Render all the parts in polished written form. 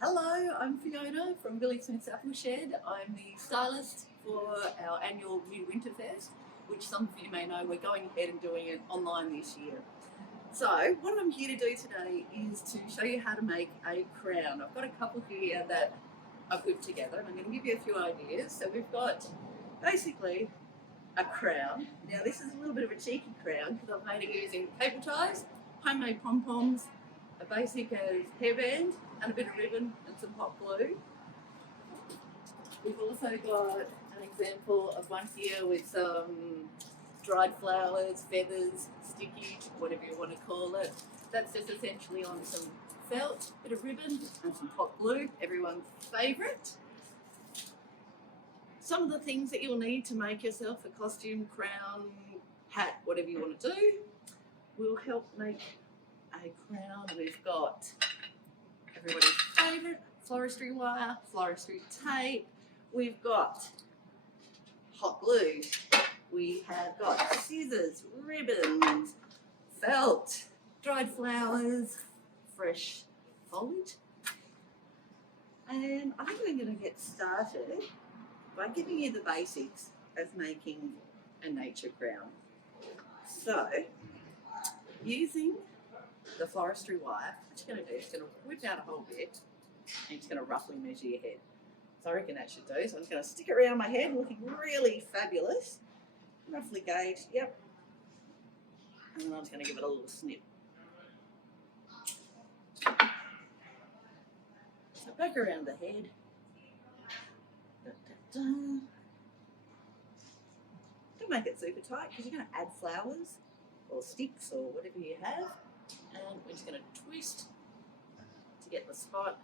Hello, I'm Fiona from Billy Smith's Apple Shed. I'm the stylist for our annual Mid-Winter Fest, which some of you may know we're going ahead and doing it online this year. So what I'm here to do today is to show you how to make a crown. I've got a couple here that I've whipped together and I'm going to give you a few ideas. So we've got basically a crown. Now this is a little bit of a cheeky crown because I've made it using paper ties, homemade pom-poms, a basic hairband and a bit of ribbon and some hot glue. We've also got an example of one here with some dried flowers, feathers, sticky, whatever you want to call it. That's just essentially on some felt, bit of ribbon and some hot glue, everyone's favourite. Some of the things that you'll need to make yourself a costume, crown, hat, whatever you want to do, will help make a crown. We've got everybody's favourite floristry wire, floristry tape. We've got hot glue. We have got scissors, ribbons, felt, dried flowers, fresh foliage. And I think we're going to get started by giving you the basics of making a nature crown. So, using the floristry wire, what you're going to do is going to whip out a whole bit and you're just going to roughly measure your head. So I reckon that should do. So I'm just going to stick it around my head looking really fabulous. Roughly gauge, yep. And then I'm just going to give it a little snip. So back around the head. Da, da, da. Don't make it super tight because you're going to add flowers or sticks or whatever you have. And we're just going to twist to get the spot.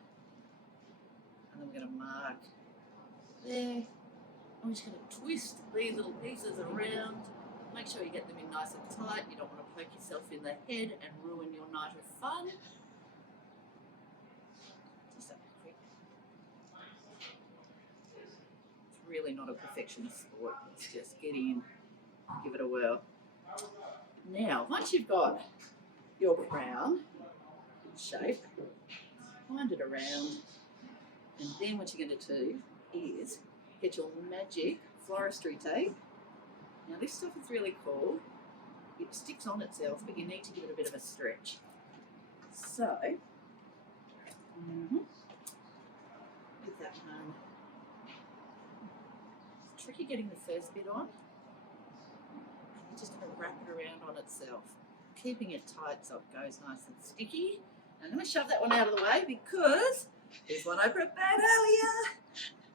And then we're going to mark there. I'm just going to twist these little pieces around. Make sure you get them in nice and tight. You don't want to poke yourself in the head and ruin your night of fun. Just that quick. It's really not a perfectionist sport. Let's just get in, give it a whirl. Now, once you've got your crown in shape, wind it around, and then what you're going to do is get your magic floristry tape. Now this stuff is really cool. It sticks on itself, but you need to give it a bit of a stretch. So, with that one, it's tricky getting the first bit on. And you're just going to wrap it around on itself, keeping it tight so it goes nice and sticky. I'm going to shove that one out of the way because here's one I prepared earlier.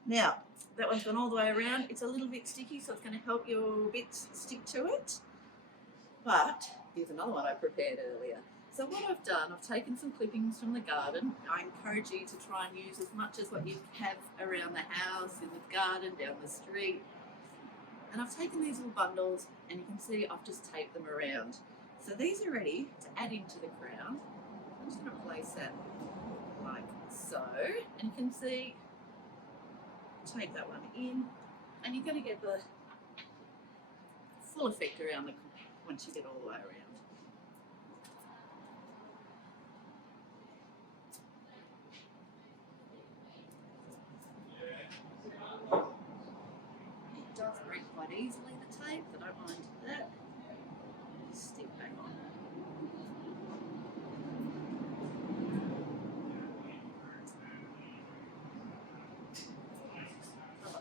Now, that one's gone all the way around. It's a little bit sticky, so it's going to help your bits stick to it. But here's another one I prepared earlier. So what I've done, I've taken some clippings from the garden. I encourage you to try and use as much as what you have around the house, in the garden, down the street. And I've taken these little bundles, and you can see I've just taped them around. So these are ready to add into the crown. I'm just going to place that like so, and you can see, tape that one in, and you're going to get the full effect around the once you get all the way around. It does break quite easily, the tape, but I don't mind that. Just stick back on.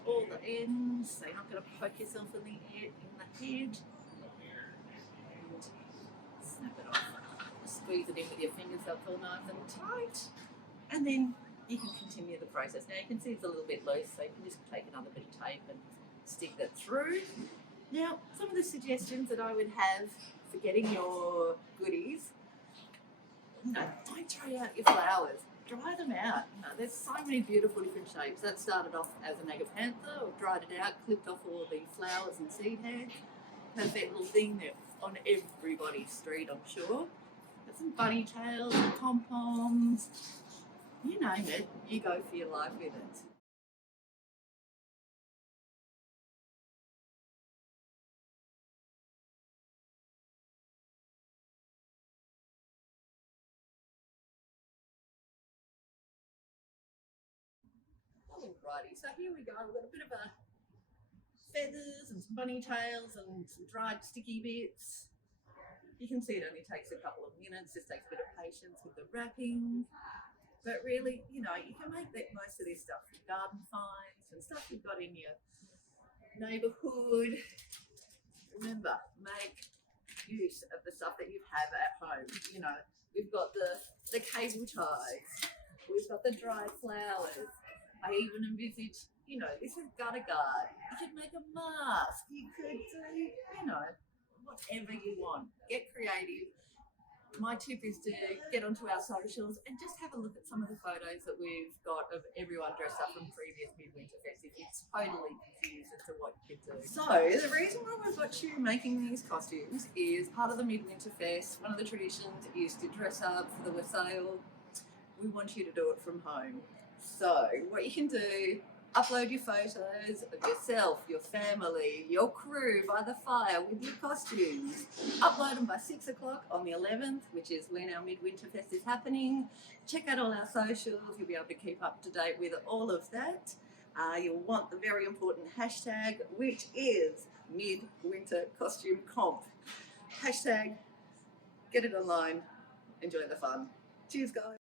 All the ends, so you're not going to poke yourself in the head. And snap it off. Squeeze it in with your fingers so it's all nice and tight. And then you can continue the process. Now you can see it's a little bit loose, so you can just take another bit of tape and stick that through. Now, some of the suggestions that I would have for getting your goodies, don't throw out your flowers. Dry them out. There's so many beautiful different shapes. That started off as a megapanther, or dried it out, clipped off all the flowers and seed heads. Perfect little thing there on everybody's street, I'm sure. Got some bunny tails, pom-poms, you name it, you go for your life with it. Alrighty, so here we go. We've got a bit of a feathers and some bunny tails and some dried sticky bits. You can see it only takes a couple of minutes, just takes a bit of patience with the wrapping. But really, you know, you can make most of this stuff with garden finds and stuff you've got in your neighbourhood. Remember, make use of the stuff that you have at home. You know, we've got the cable ties, we've got the dried flowers. I even envisage, you know, this is gutter guard. You could make a mask. You could do, you know, whatever you want. Get creative. My tip is to get onto our socials and just have a look at some of the photos that we've got of everyone dressed up from previous Mid-Winter Fest if you're totally confused as to what you could do. So the reason why we've got you making these costumes is part of the Mid-Winter Fest. One of the traditions is to dress up for the wassail. We want you to do it from home. So what you can do, upload your photos of yourself, your family, your crew by the fire with your costumes. Upload them by 6 o'clock on the 11th, which is when our Mid-Winter Fest is happening. Check out all our socials. You'll be able to keep up to date with all of that. You'll want the very important hashtag, which is Mid-Winter Costume Comp. Hashtag, get it online, enjoy the fun. Cheers, guys.